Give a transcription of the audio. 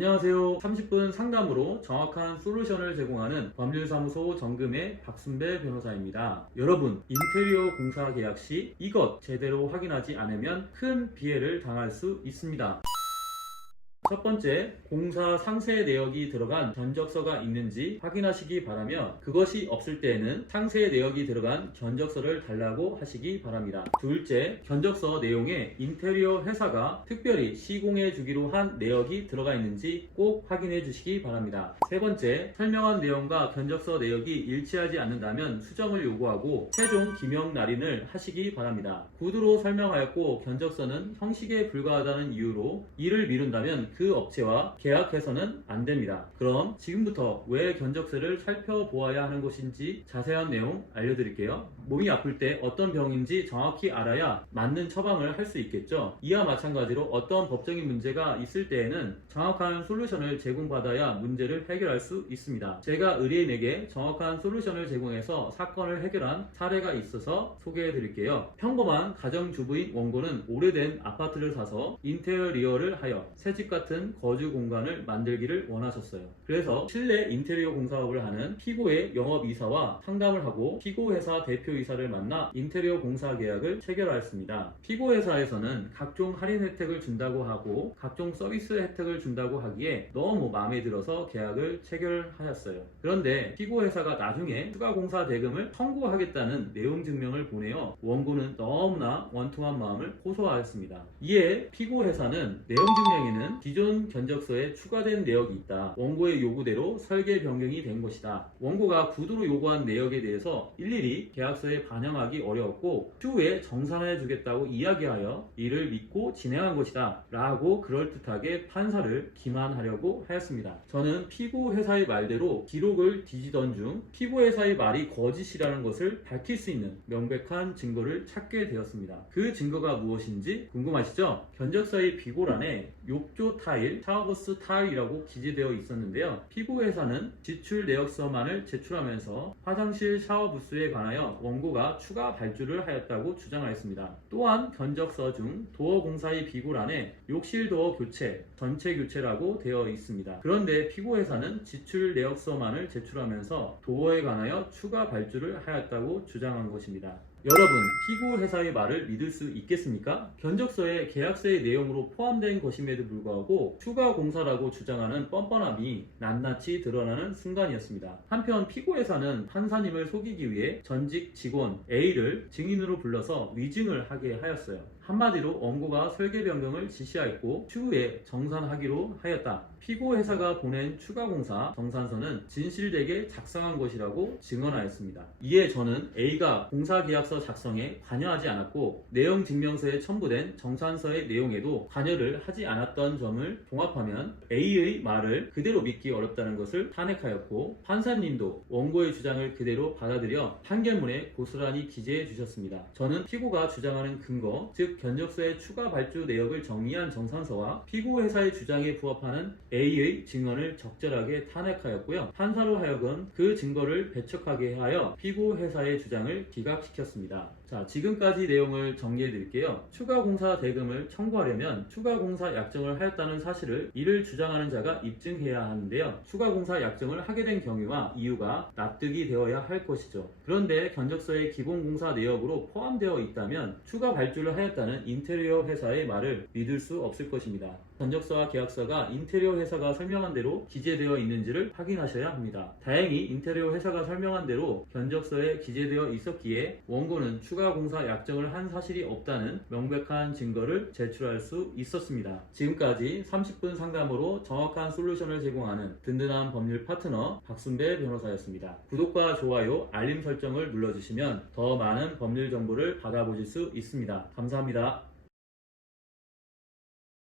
안녕하세요. 30분 상담으로 정확한 솔루션을 제공하는 법률사무소 정금의 박순배 변호사입니다. 여러분, 인테리어 공사 계약 시 이것 제대로 확인하지 않으면 큰 피해를 당할 수 있습니다. 첫 번째, 공사 상세 내역이 들어간 견적서가 있는지 확인하시기 바라며, 그것이 없을 때에는 상세 내역이 들어간 견적서를 달라고 하시기 바랍니다. 둘째, 견적서 내용에 인테리어 회사가 특별히 시공해 주기로 한 내역이 들어가 있는지 꼭 확인해 주시기 바랍니다. 세 번째, 설명한 내용과 견적서 내역이 일치하지 않는다면 수정을 요구하고 최종 기명 날인을 하시기 바랍니다. 구두로 설명하였고 견적서는 형식에 불과하다는 이유로 이를 미룬다면 그 업체와 계약해서는 안 됩니다. 그럼 지금부터 왜 견적서를 살펴보아야 하는 것인지 자세한 내용 알려드릴게요. 몸이 아플 때 어떤 병인지 정확히 알아야 맞는 처방을 할 수 있겠죠. 이와 마찬가지로 어떤 법적인 문제가 있을 때에는 정확한 솔루션을 제공받아야 문제를 해결할 수 있습니다. 제가 의뢰인에게 정확한 솔루션을 제공해서 사건을 해결한 사례가 있어서 소개해 드릴게요. 평범한 가정주부인 원고는 오래된 아파트를 사서 인테리어를 하여 새집 같은 거주 공간을 만들기를 원하셨어요. 그래서 실내 인테리어 공사업을 하는 피고의 영업이사와 상담을 하고 피고회사 대표이사를 만나 인테리어 공사 계약을 체결하였습니다. 피고회사에서는 각종 할인 혜택을 준다고 하고 각종 서비스 혜택을 준다고 하기에 너무 마음에 들어서 계약을 체결하였어요. 그런데 피고회사가 나중에 추가 공사 대금을 청구하겠다는 내용 증명을 보내어 원고는 너무나 원통한 마음을 호소하였습니다. 이에 피고회사는 내용 증명에는 기존 견적서에 추가된 내역이 있다. 원고의 요구대로 설계 변경이 된 것이다. 원고가 구두로 요구한 내역에 대해서 일일이 계약서에 반영하기 어려웠고 추후에 정산해 주겠다고 이야기하여 이를 믿고 진행한 것이다 라고 그럴듯하게 판사를 기만하려고 하였습니다. 저는 피고회사의 말대로 기록을 뒤지던 중 피고회사의 말이 거짓이라는 것을 밝힐 수 있는 명백한 증거를 찾게 되었습니다. 그 증거가 무엇인지 궁금하시죠? 견적서의 비고란에 욕조 타일, 샤워부스 타일이라고 기재되어 있었는데요. 피고회사는 지출 내역서만을 제출하면서 화장실 샤워부스에 관하여 원고가 추가 발주를 하였다고 주장하였습니다. 또한 견적서 중 도어 공사의 비고란에 욕실 도어 교체, 전체 교체라고 되어 있습니다. 그런데 피고회사는 지출 내역서만을 제출하면서 도어에 관하여 추가 발주를 하였다고 주장한 것입니다. 여러분, 피고회사의 말을 믿을 수 있겠습니까? 견적서에 계약서의 내용으로 포함된 것임에도 불구하고 추가 공사라고 주장하는 뻔뻔함이 낱낱이 드러나는 순간이었습니다. 한편 피고회사는 판사님을 속이기 위해 전직 직원 A를 증인으로 불러서 위증을 하게 하였어요. 한마디로 원고가 설계 변경을 지시하였고 추후에 정산하기로 하였다. 피고회사가 보낸 추가 공사 정산서는 진실되게 작성한 것이라고 증언하였습니다. 이에 저는 A가 공사계약서 작성에 관여하지 않았고 내용 증명서에 첨부된 정산서의 내용에도 관여를 하지 않았던 점을 종합하면 A의 말을 그대로 믿기 어렵다는 것을 탄핵하였고 판사님도 원고의 주장을 그대로 받아들여 판결문에 고스란히 기재해 주셨습니다. 저는 피고가 주장하는 근거, 즉 견적서의 추가 발주 내역을 정리한 정산서와 피고회사의 주장에 부합하는 A의 증언을 적절하게 탄핵하였고요. 판사로 하여금 그 증거를 배척하게 하여 피고회사의 주장을 기각시켰습니다. 자, 지금까지 내용을 정리해 드릴게요. 추가 공사 대금을 청구하려면 추가 공사 약정을 하였다는 사실을 이를 주장하는 자가 입증해야 하는데요. 추가 공사 약정을 하게 된 경위와 이유가 납득이 되어야 할 것이죠. 그런데 견적서의 기본 공사 내역으로 포함되어 있다면 추가 발주를 하였다는 인테리어 회사의 말을 믿을 수 없을 것입니다. 견적서와 계약서가 인테리어 회사가 설명한 대로 기재되어 있는지를 확인하셔야 합니다. 다행히 인테리어 회사가 설명한 대로 견적서에 기재되어 있었기에 원고는 추가 공사 약정을 한 사실이 없다는 명백한 증거를 제출할 수 있었습니다. 지금까지 30분 상담으로 정확한 솔루션을 제공하는 든든한 법률 파트너 박순배 변호사였습니다. 구독과 좋아요, 알림 설정을 눌러주시면 더 많은 법률 정보를 받아보실 수 있습니다. 감사합니다.